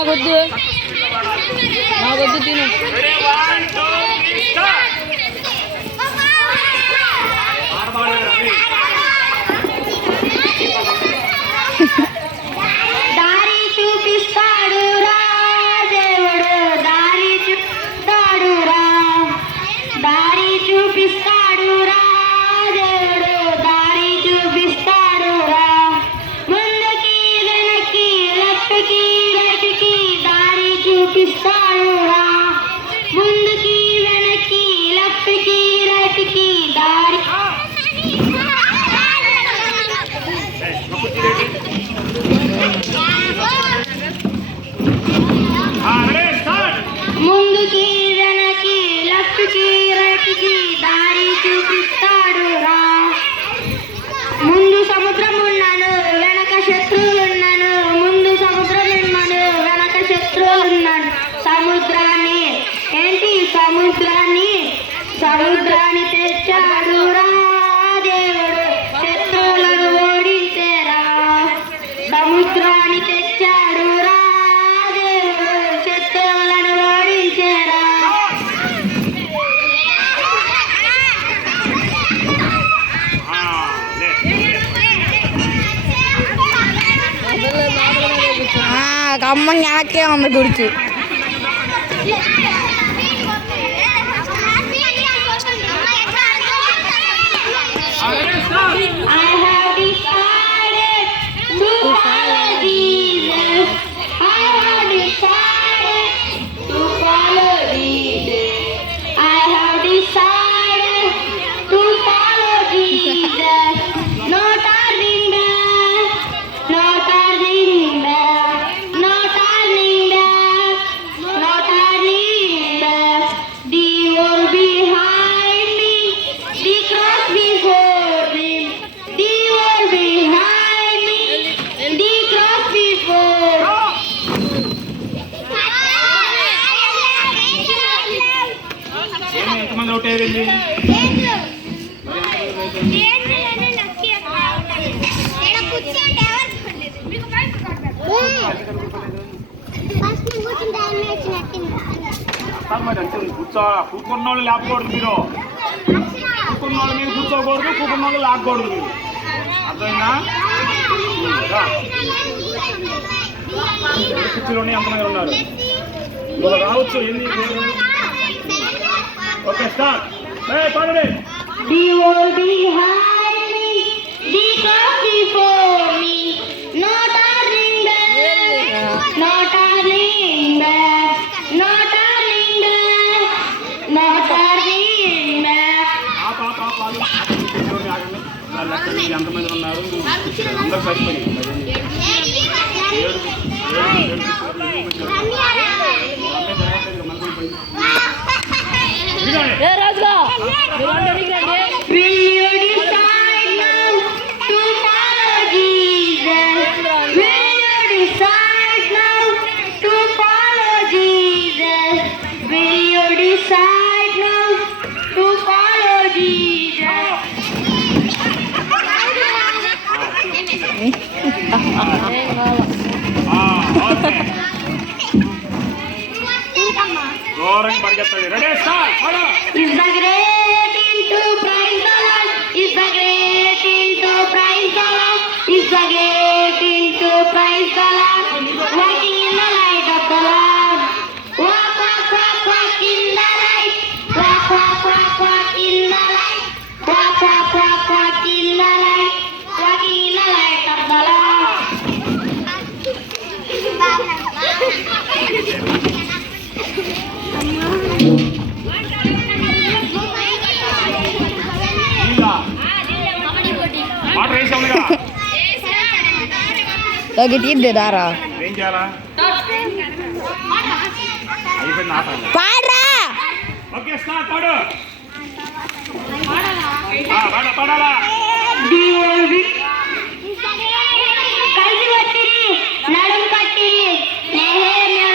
నాకొద్దు తిను. దారి చూపిస్తాడు రా దేవుడు, దారి చూపిస్తాడు రా, దారి చూపిస్తాడు రా దేవుడు, దారి చూపిస్తాడు రా. ముందుకి వెనక్కి లెఫ్ట్కి రైట్కి దారి చూపిస్తాడు రా, ముందుకి వెనక్కి లెఫ్ట్కి రైట్కి దారి. ముందుకి వెనక్కి లెఫ్ట్కి రైట్కి దారి చూపిస్తాడు రా. ముందు సముద్రం ఉన్నాను వెనక శత్రువులు ఉన్నాను, ముందు సముద్రం ఉన్నాను వెనక శత్రువులు ఉన్నాను. సముద్రాన్ని ఏంటి సముద్రాన్ని తెచ్చాడు రా దేవుడు, శత్రువులను ఓడించేరా. సముద్రాన్ని తెచ్చాడు రా దేవుడు, శత్రువులను ఓడించేరా. అమ్మ వెనక్కే ఉంది గుడికి. కూకున్న వాళ్ళు లేపకూడదు, మీరు కూకున్న వాళ్ళు మీరు కూర్చోకూడదు, కూకున్న వాళ్ళు లాక్కూడదు. మీరు అర్థమైందా? కుర్చీలోనే ఎంతమంది ఉన్నారు రావచ్చు. ఎన్ని? Okay start. పాడండి. ఎంతమంది ఉన్నారు అందరూ కలిసిపోయి రాజుగా దూరం పరిగెత్తండి. Ready start. Is the great into praise the Lord, is the great into praise the Lord, is the great into praise the Lord, walking in the light of the Lord. Walk, walk, walk, walk in the light, walk, walk, walk, walk in the light, walk, walk, walk, walk in the light, walking in the light of the Lord. Water వేసాముగా తీద్దే దారా ఏం చేయాలా? అయిపోయింది ఆట. పాడరా. Okay start. పాడు. పాడాలా? కలిసి వచ్చిరి నడుము కట్టిరి నెహెమ్యా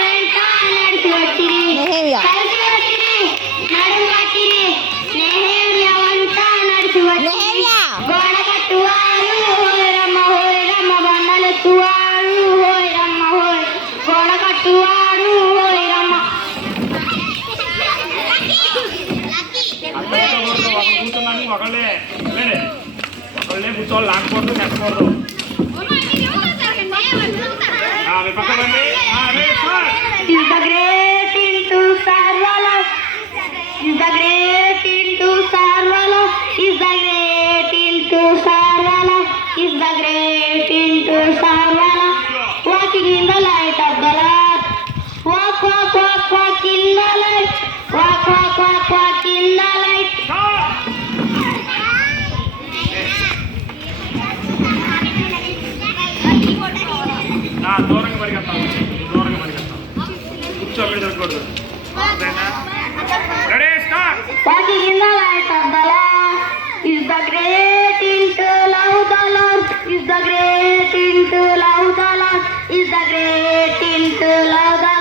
నడిచి వచ్చిరి, కలిసి వచ్చిరి నడుము కట్టిరి నెహెమ్యా నడిచి వచ్చిరి. గోడ కట్టువారు హోయ్ రమ్మ బండలెత్తువారు హోయ్ రమ్మ హోయ్, గోడ కట్టువారు కూర్చోవాలి లాక్కూడదు నెట్టకూడదు మీ పక్క రండి is the great into Sarvala. Is the great into Sarvala. Is the great into Sarvala. Is the great into Sarvala. Walking in the light of the Lord. Walk, walk, walk, walk in the light. Walk, walk, walk, walk in the light. దూరంగా పరిగెత్తాను కూర్చోలేదు అనుకోడు ready start Walking in the light of the Lord. Is the great into love the Lord. Is the great into love the Lord. Is the great into love the